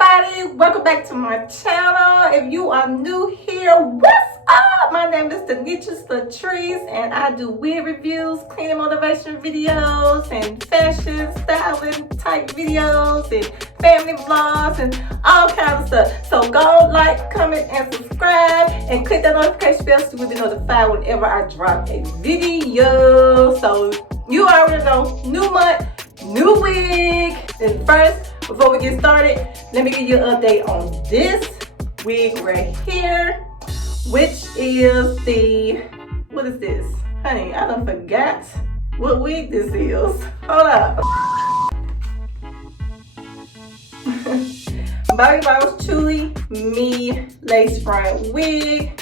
everybody, welcome back to my channel. If you are new here, what's up? My name is Denisha Latrice and I do wig reviews, cleaning motivation videos, and fashion styling type videos, and family vlogs, and all kinds of stuff. So go like, comment, and subscribe, and click that notification bell so you will be notified whenever I drop a video. So you already know, new month, new wig. And first, before we get started, let me give you an update on this wig right here, which is the, what is this? Honey, I done forgot what wig this is. Hold up. Bobbi Boss Truly Me Lace Front Wig.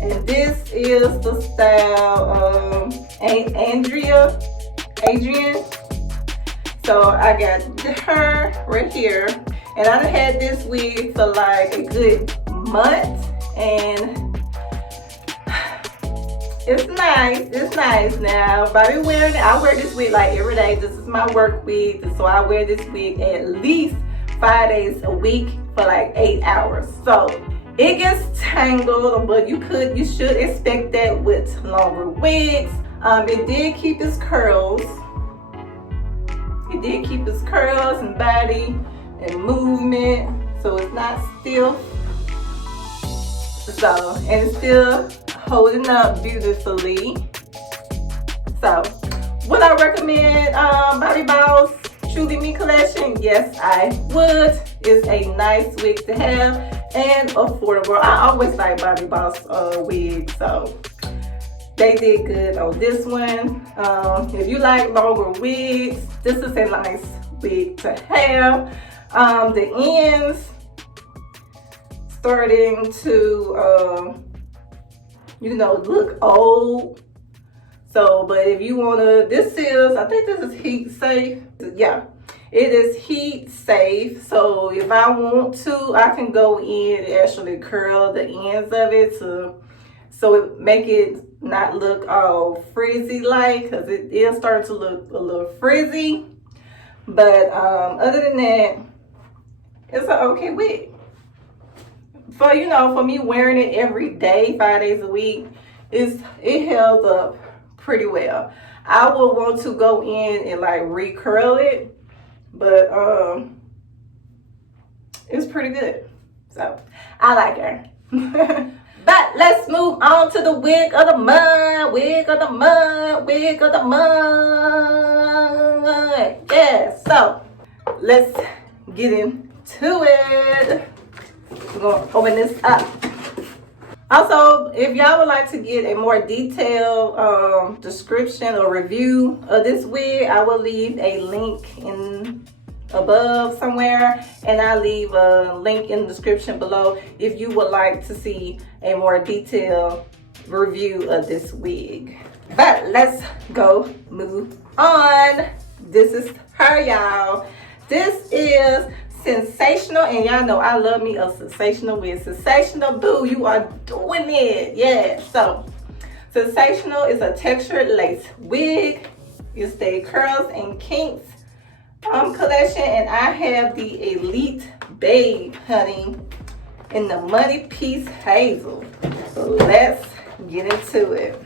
And this is the style Adrian. So I got her right here, and I done had this wig for like a good month, and it's nice. It's nice now. Bobbi wearing it. I wear this wig like every day. This is my work wig, so I wear this wig at least 5 days a week for like 8 hours. So it gets tangled, but you should expect that with longer wigs. It did keep its curls. It did keep its curls and body and movement, so it's not stiff. So, and it's still holding up beautifully. So, would I recommend Bobbi Boss Truly Me collection? Yes, I would. It's a nice wig to have and affordable. I always like Bobbi Boss wigs, so they did good on this one. If you like longer wigs, this is a nice wig to have. The ends starting to, look old. So, but if you wanna, I think this is heat safe. Yeah, it is heat safe. So if I want to, I can go in and actually curl the ends of it so it make it not look all frizzy like, because it is starting to look a little frizzy. But other than that, it's an okay wig. For me wearing it every day, 5 days a week, it held up pretty well. I would want to go in and like recurl it, but it's pretty good. So I like her. But let's move on to the wig of the month. Yeah, so let's get into it. We're gonna open this up. Also, if y'all would like to get a more detailed description or review of this wig, I will leave a link above somewhere, and I'll leave a link in the description below if you would like to see a more detailed review of this wig. But let's go move on. This is her, y'all. This is Sensational, and y'all know I love me a sensational wig. Sensational, boo, you are doing it. Yeah, so Sensational is a textured lace wig. It's the Curls and Kinks collection, and I have the Elite Babe, honey, in the Muddy Peace Hazel. So let's get into it.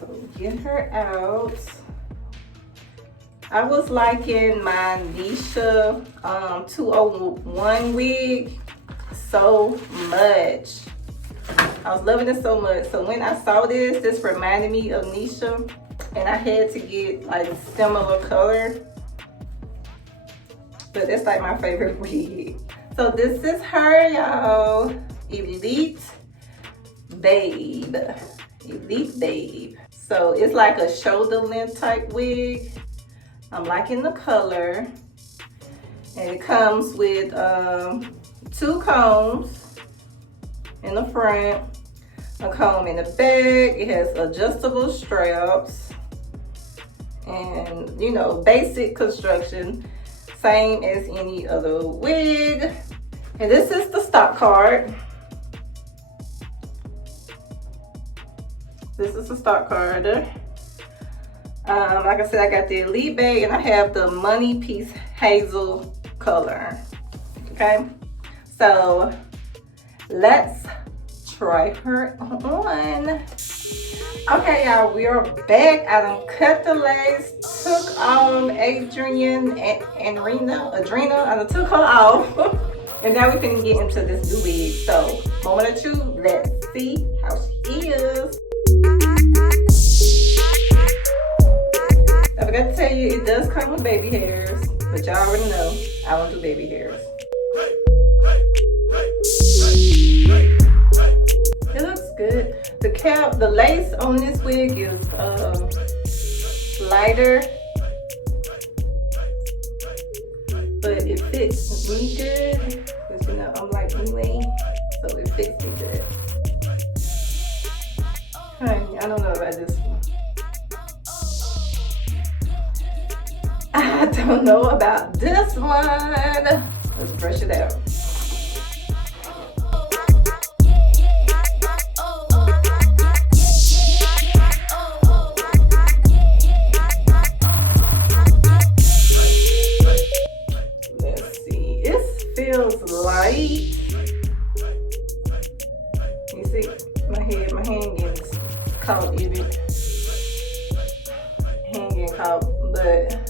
So get her out. I was liking my Neesha 201 wig so much. I was loving it so much. So when I saw this reminded me of Neesha, and I had to get like similar color. But that's like my favorite wig. So this is her, y'all. Elite Babe. Elite Babe. So it's like a shoulder length type wig. I'm liking the color. And it comes with 2 combs in the front, a comb in the back. It has adjustable straps, and basic construction, same as any other wig. And this is the stock card. This is the stock card. Like I said, I got the Elite bag and I have the Money Piece Hazel color. Okay, so let's try her on. Okay, y'all, we are back. I done cut the lace, took on Andrina. I done took her off. And now we finna get into this new wig. So, moment or two, let's see how she is. I forgot to tell you, it does come with baby hairs, but y'all already know I don't do baby hairs. It looks good. The lace on this wig is lighter, but it fits me good because you know I'm like anyway, so it fits me good. Honey, I don't know about this one. I don't know about this one. Let's brush it out. Feels light. You see my hand getting caught even. Hand getting caught, but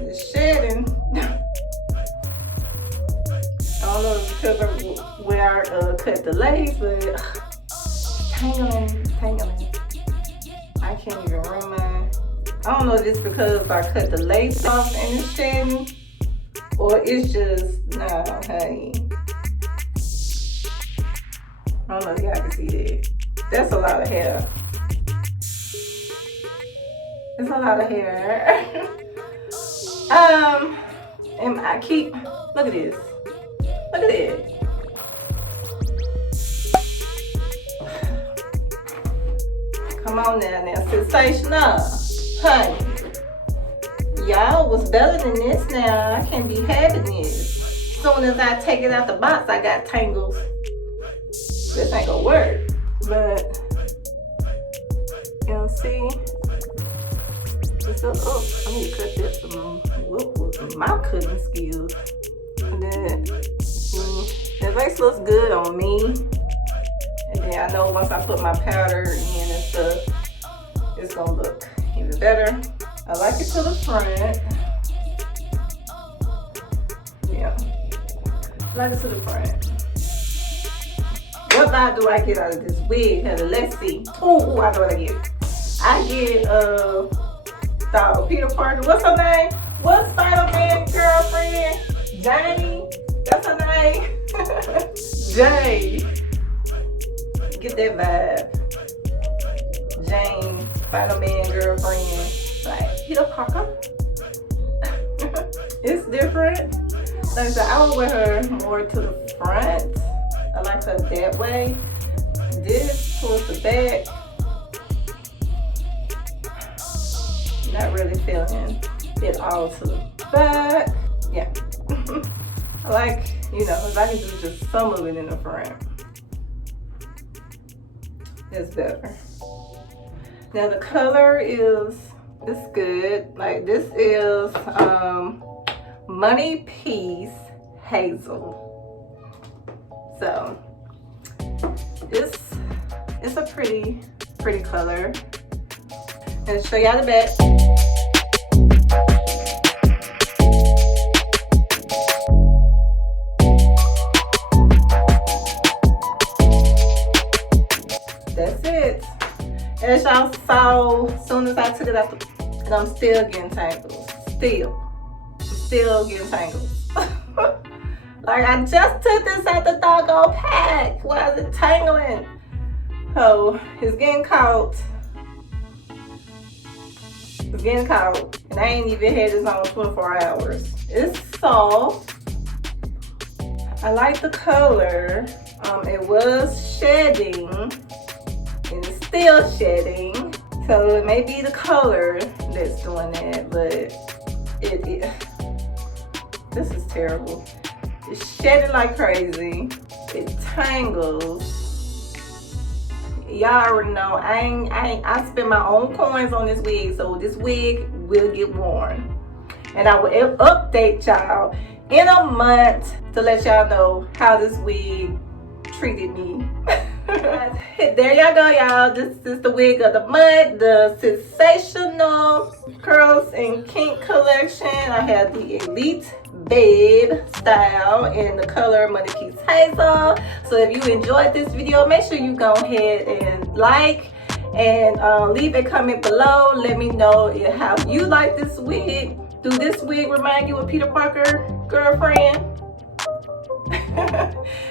it's shedding. I don't know if it's because of where I cut the lace, but tangling. I can't even run mine. I don't know if it's because I cut the lace off and it's shedding, or it's just, nah, honey. I don't know if y'all can see that. That's a lot of hair. It's a lot of hair. And I keep, look at this. Look at it. Come on now, sensational. Honey, y'all was better than this now. I can't be having this. As soon as I take it out the box, I got tangles. This ain't gonna work. But, you see? I need to cut this with my cutting skills. And then, the lace looks good on me. And then I know once I put my powder in and stuff, it's gonna look even better. I like it to the front. Yeah, I like it to the front. What vibe do I get out of this wig? Let's see. Ooh, I know what I get. I get Peter Parker. What's her name? What's Spider-Man girlfriend? Janie. That's her name. Jane. Get that vibe. Jane. Spider-Man girlfriend, like Peter Parker. It's different. Like I said, I would wear her more to the front. I like her that way. This towards the back, not really feeling it all to the back. Yeah. I like, you know, if I can do just some of it in the front, it's better. Now the color is good. Like this is Money Piece Hazel. So it's a pretty color. And show y'all the back. That's it. As y'all saw, as soon as I took it out, and I'm still getting tangles. I'm still getting tangles. Like I just took this out the doggone pack. Why is it tangling? So it's getting caught. It's getting caught. And I ain't even had this on 24 hours. It's soft. I like the color. It was shedding. And it's still shedding. So it may be the color that's doing that, but this is terrible. It's shedding like crazy. It tangles. y'all already know I spend my own coins on this wig, so this wig will get worn, and I will update y'all in a month to let y'all know how this wig treated me. There y'all go, y'all. This is the wig of the month, the Sensational Curls and Kink collection. I have the Elite Babe style in the color Money Keys Hazel. So if you enjoyed this video, make sure you go ahead and like and leave a comment below. Let me know how you like this wig. Do this wig remind you of Peter Parker girlfriend?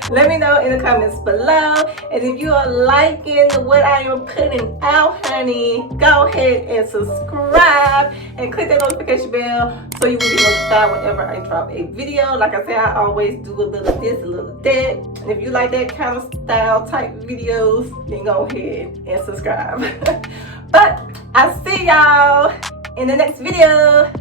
Let me know in the comments below. And if you are liking what I am putting out, honey, go ahead and subscribe and click that notification bell so you will be notified whenever I drop a video. Like I said, I always do a little this, a little that. And if you like that kind of style type videos, then go ahead and subscribe. But I'll see y'all in the next video.